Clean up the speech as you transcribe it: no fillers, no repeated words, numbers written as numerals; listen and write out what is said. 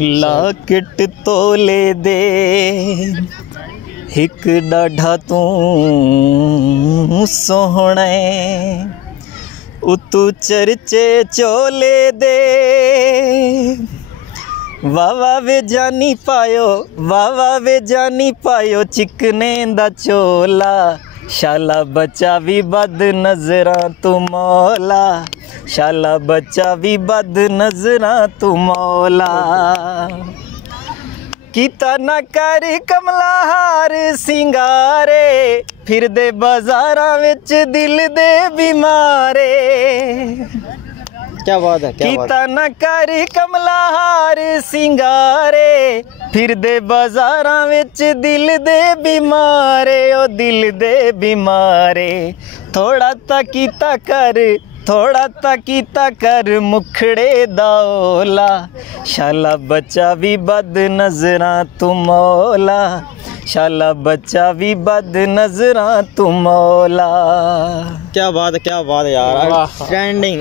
Locket तोले दे हिक डाढ़ा तू सोहणे उतू चर्चे चोले दे वावा वे जानी पायो चिकने दा चोला शाला बच्चा भी बद नजरा तू मौला शाला बच्चा भी बद नजरा तू मौला कीता ना कर कमला हार सिंगारे फिर दे बाजारां विच दिल दे बीमारे। क्या बात है, कीता ना कर कमला हार सिंगारे फिर दे बाजारां विच दिल दे बीमारे ओ दिल दे बीमारे। थोड़ा ता कीता कर मुखड़े दाओला शाला बच्चा भी बद नजरा तू मौला शाला बच्चा भी बद नजरा तू मौला। क्या बात है यार, आउटस्टैंडिंग।